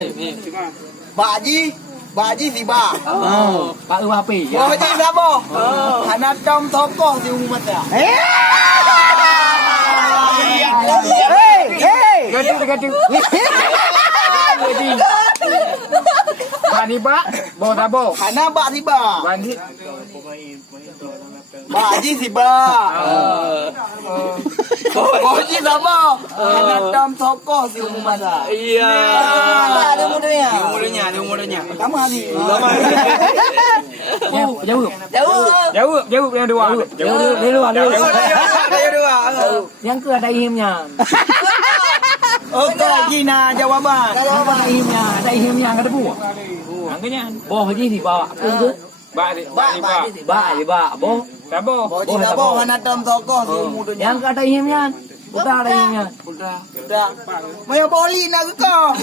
Pak Haji si Ba. Oh, Pak Uapi. Pak Haji siapa? Anak dom tokoh di umat ya. Hei. Gaduh. Bani Pak, bawa tabo. Anak Pak si Ba. Bani. Pak Haji si Ba. Pak Haji siapa? Anak dom tokoh di umat ya. Iya. Ada mudanya. Ada umurnya. Pertama ni. Jauh yang dua. Yang ke ada ihimnya. Okey, Gina jawaban. Ada ihimnya, ada buah. Angkanya. Boh haji di bawah. Tunggu. Ba. Boh. Tabo. Pak Haji siapa? Anak dom tokoh di umat Yang ke ada ihimnya. Putra ada ihimnya. Dah. Maya boli nak kau.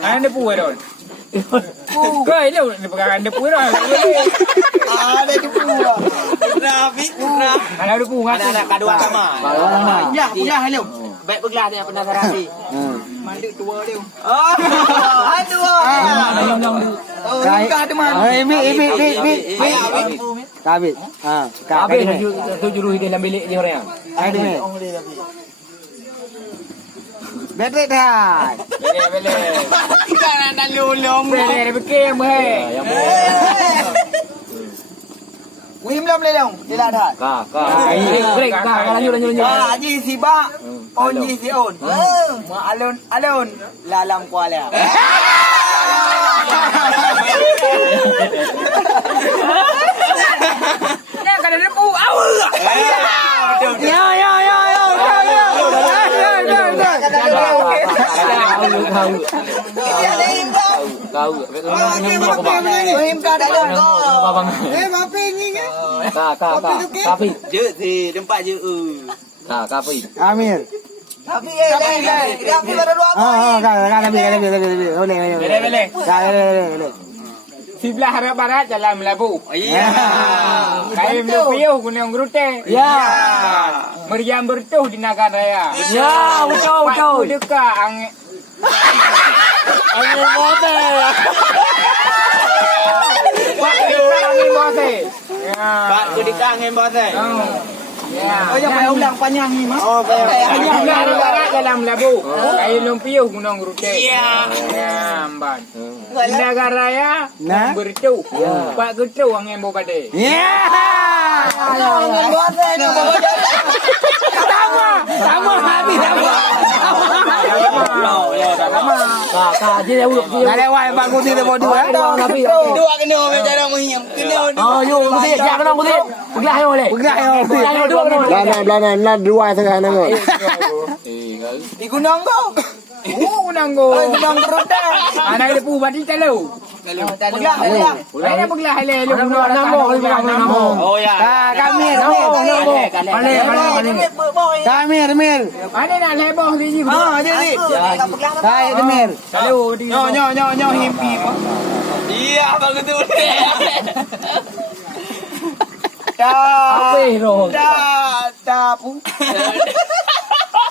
Anda puai dah. Kau ini ni pegang anda puai dah. Ada di buah. Ada ada puai. Anak kadua sama. Ya, hello. Baik begelah dia penasaran ni. Mandi tua dia. Aduh. Kah ada mana? Kabit. Kabit tu juru dalam bilik dia orang. Betul dah. Bele. Kan dah lulung. Bele bekem hei. Wim lam le dong. Dia dah. Break. Lanjut. Pak Haji si Ba. Onji si On. Ma alun lalam kuala. Nak kada ada pu awal. Ya. Kau. Wim kah dah dong. Babang. Mapi ni ke? Kapi. Je si tempat je. Kapi. Amir. Tapi tapi baru dua Bele. Sebelah harap barat jalan Melabu. Iya. Kaim lupiu gunung Grute. Ya. Meriam bertuh di Nagan Raya. Ya, betul. Dekat angin bote. Pak dekat angin bote. Ya. Pak kudika angin bote. Ya. Oh, yang payah ulang panjang ni, Mas. Oh, Sebelah harap barat jalan Melabu. Kaim lupiu gunung Grute. Iya. Ya, amban. Di Nagan Raya bertuh. Pak getuh angin bote. Sama habis sama. Dia dah urut. Dah lewat bagus ni dia bodoh. Tapi. Dua kena cara menghiyam. Kena. Oh, yo, betul. Jangan kena betul. Pegang ayo boleh. Pegang dua kena. Belana dua tengah nengok. Di gunung kau. Gunung go. Gunung Kerutan. Anak dia pu badi talu. Pegang. Lain belah hele lu Oh ya. Kamir. Kamir. Mana nak leboh ni? Jadi. Kai Kamir. Kalau di Nyo himpi. Iya, bagus tu. Apa roh? Dah pu.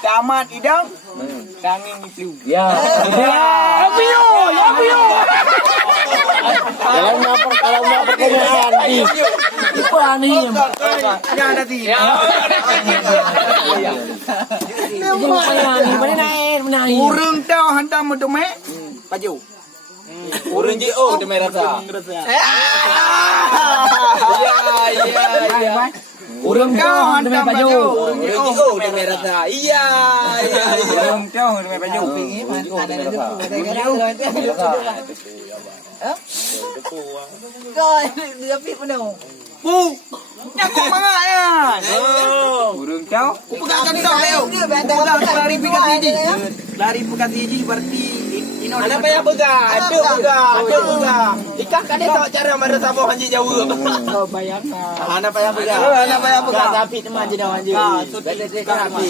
Tamat idang. Dangin itu. Ya. Apio. Kalau nak pertanyaan di Apa ni? Ada tadi. Mana naik? Urung tau hantar mudume. Baju. Urun je oh demi rasa. Iya. Urung Kau hantar baju. Urun je oh demi rasa. Iya. Belum tahu dengan baju. Pu. Aku mangak ya. Burung tahu. Aku pegangkan dah leo. Pegang klarifikasi ini. Klarifikasi ini berarti Ada payah pegang. Ada pegang. Ikan kan dia tahu cara mana sama hanji jauh. Kau bayangkan. Ana payah pegang. Ana payah pegang. Tapi teman je dah hanji. Tapi.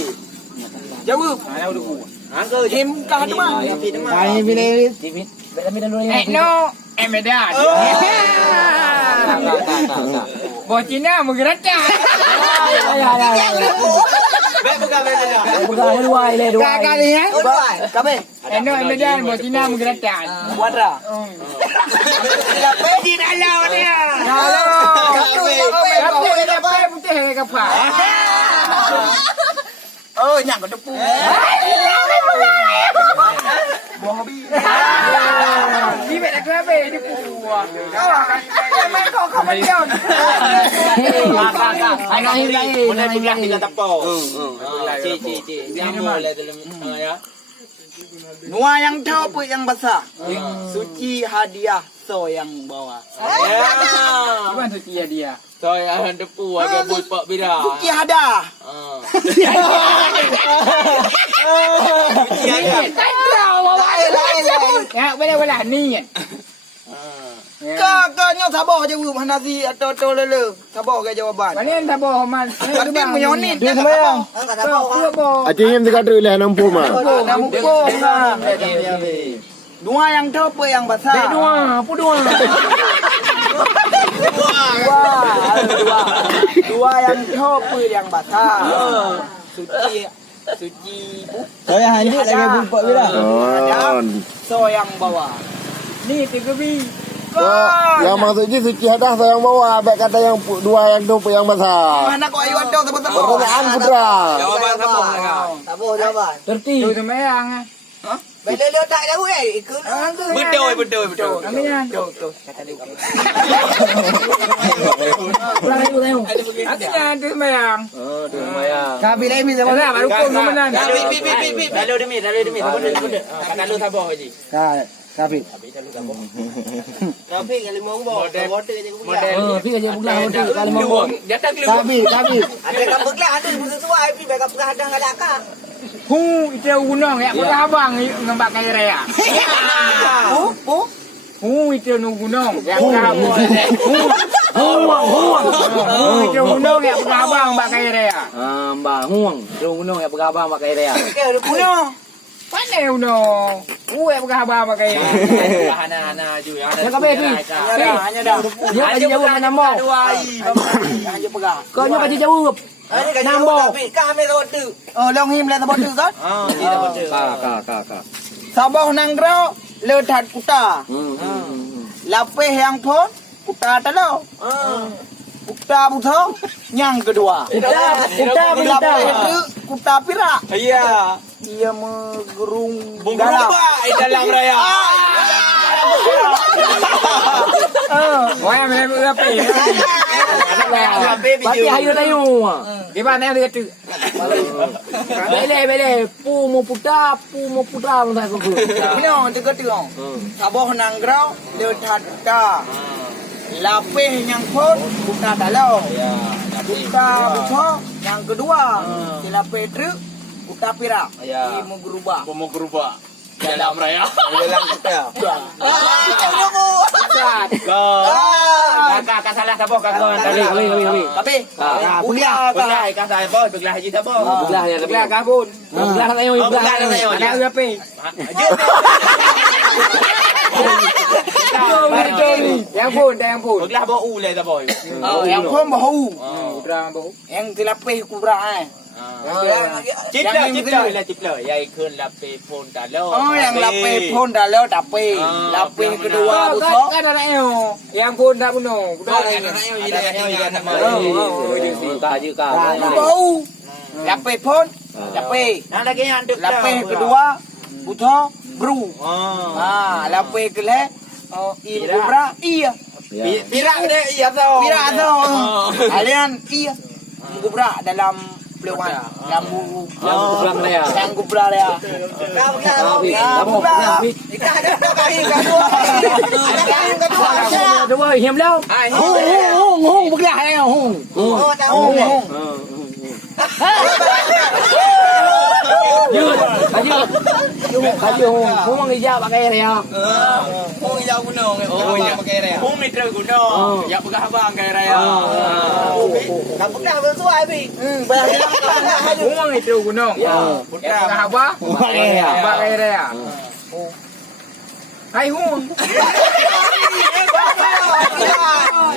Jawab. Ana udah ku. Angka Him kah teman. Tapi teman. Kami pilih. Kami dah dulu ni. No, emedan. Bocina menggerakkan. Ya. Pegang dua le dua. Kali ya. Kabe. Ano ano dyan, mo tinam gerakan. Wadra. Di dalam dia. Kape kape putih kapa. Oh, nyang ko depu. Di mek nak kape di puah. Mai kau kamalion. Anak ini lain. Mana belah tiga tapau. Cik. Yang boleh dalam ya. Nuah yang tahu apa yang basah. Suci hadiah so yang bawa. Ya. Iban tu dia. Saya depu agak buat bida. Suci hadiah. Ya, boleh ni. Kau nyo sabar je mana si atau lele. Sabar ke jawapan. Mana yang sabar man. Tapi menyonin Dia sembahyang. Acing yang dekat tu lah nampu mah. Nak mukul. Nuah yang tahu apa yang basah. Apa dua? Dua yang tahu apa yang basah. Suci. Saya handi lagi buat bila. So yang bawa. Ni tegebi. Yang maksudnya suci hadah sayang bawa. Abang kata yang dua yang tu yang basah. Mana kau ayu ada tebak-tebak. Pertanyaan putra. Jawapan siapa? Tabuh jawapan. Tertib. Tu semayang. Bela tak jauh ikut. Betul. Kami yang. Kata dia. Pulang tengok. Aku yang tu semayang. Kabi lain ni sama. Baru pun kemenang. Pip. Lalu demi. Benda. Kata lu sabar haji. Kabi. Tapi kalau mau bawa model. Pergi kerja pulang hotel kali mau. Datang keluar. Kabi. Ada kampung lah, ada sesuai pi backup kadang ada ka. Hu itu gunung ya. Kau abang ngembak kaya raya. Hu itu gunung ya. Hu itu gunung ya. Kau abang ngembak kaya raya. Mbak Huang, gunung ya pegabang pakai dia. Gunung. Mana gunung? Hu ya abang ngembak kaya. Hana ju. Ya kabe tu. Hanya dah. Dia kaji jawab mana mau. Hanya pegang. Kau nya kaji jawab. Nambah. Kami rodu. Oh, long him lah tempat tu kan? Tidak betul. Kak. Sabah nanggrau ledat kuta. Lapeh yang pun kuta talo. Kuta buto yang kedua. Kuta Lapeh itu kuta pirak. Ya. Dia menggerung Dalam dalam raya. Wah, mana berapa? Pati hayu tayu. Di mana dia tu? Bele. Pu mo putra mo tak aku. Ini juga tu. Sabah nanggrau ledat kuta. Lapeh yang pun kuta talo. Kuta buto yang kedua. Lapeh itu kuta pirak. Dia menggerubah. Mau berubah. Dalam raya. Dalam kuta. Kakak salah siapa kakak? Kali. Tapi kuliah Belah ikan saya bos, belah haji siapa? Belah ya, Belah kabun. belah tayu, belah tayu. Ada berapa? Yang pun. Belah bau ulai tak boy. yang pun bau. Berapa bau? Yang dilapih kubra Cipta. Yang ikut lapis pun tak lo. Oh, yang lapih pun dah lo tapi lapih kedua tu so. Kan ada yang pun tak bunuh. Kaji ka. Bau. Lapih pun lapih. Nak lagi yang duk. Lapih kedua buto bru. Lapih kele i kubra iya. Pirak dia iya tau. Pirak tu. Alian iya. Kubra dalam Lewan, lambu, Pulang dia. yang kubra dia. Dua hiam lau. Hung belah dia hung. Kaji hung ngejak pakai dia. Hung hijau gunung. Hung mitra gunung. Ya pegah abang kaya raya. Kampung dah bersuai bi. Hung itu gunung. Putra. Apa? Pakai dia. Hai hung.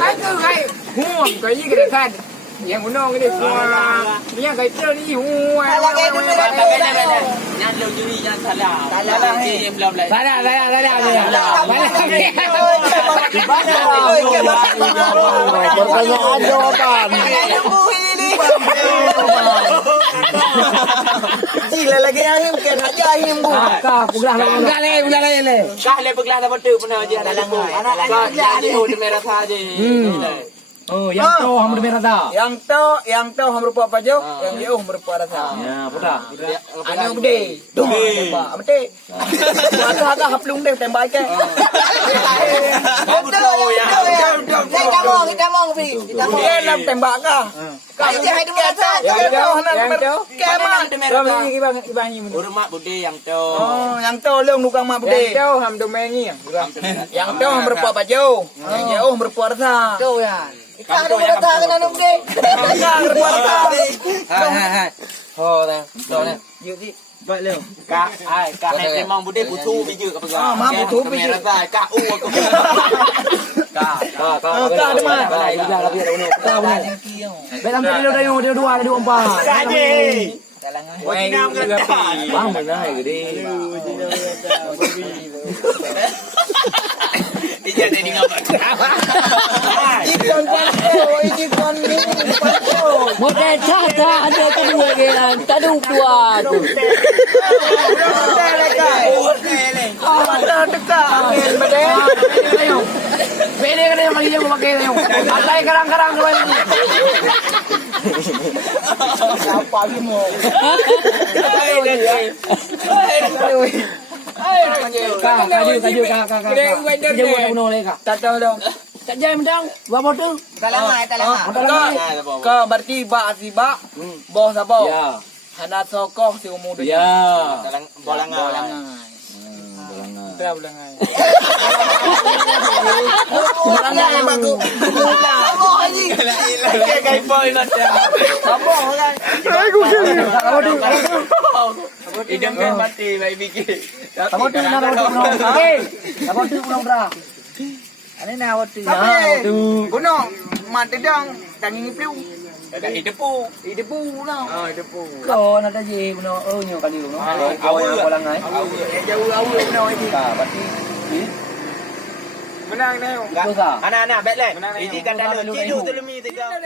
Hai hung cái gì cái kan. Yang gunung ni semua. Yang kata ni huai. Yang juri yang salah. Salah lah, Dia belum lah. Salah. Pertanyaan jawapan. Gila lagi yang bukan aja yang bu. Kah, pulang lagi le. Kah le peglah dah betul pernah je dalam ni. Kah jadi udah merah saja. Oh, yang tu hamba merah dah. Yang tu hang berupa apa je? Yang jauh berupa rasa. Ya, putar. Anu gede. Dum tembak. Mesti. Agak haplung deh tembak ke. Betul ya. Kita mau Dia nak tembak kah? Kau dia hidup rasa. Yang tu. Keman. Kau ni ibang ni. Urmat bude yang tu. Oh, yang tu leung nukang mak Yang bude. tu ham domain ni. Yang tu hang berupa baju. Yang jauh berupa rasa. Tu ya. Ikan ada rasa kena nak bude. Ikan berupa rasa. Hai. Oh, dah. Tu ni. Yuk di. Kah hai memang bude butuh biji ke pegang. Ah, mak butuh biji. Merah sai kah aku. Kah Kah ada mana? Dah lagi dah ni. Tahu ni. Belam dia dua 4. Kaji. Wei gapi. Bang mana gede. Dia jadi ngapa? Ikan ni. Model cara ada kedua geran, tak ada dua tu. Mata dekat. Angin badai. Bele kan yang lagi yang pakai tu. Alai karang-karang tu ni. Siapa ni mo? Kaju. Dia buat bunuh leka. Tak tahu dah. Tak jam dang. Buat motor. Talangai. Kau berarti bak si bak. Boh siapa? Ya. Hana sokoh si umur dia. Ya. Bolangan. Dah bulangai. Bulangai bagus. Apa ni? Kayak boy nanti. Apa kan? Idam kan mati baik fikir. Kamu tu nak bunuh. Okey. Kamu tu bunuh dah. Ani nak awak tu. Tapi gunung mat dedang tangi piu. Ada idepu. Idepu lah. Ah idepu. Kau nak je bunuh. Oh nyo kali bunuh. Awak bolang ai. Jauh awal no ini. Ka berarti Menang ni. Dosa. Anak-anak backline. Ini kan dalam. Cidu tu lemi tegang.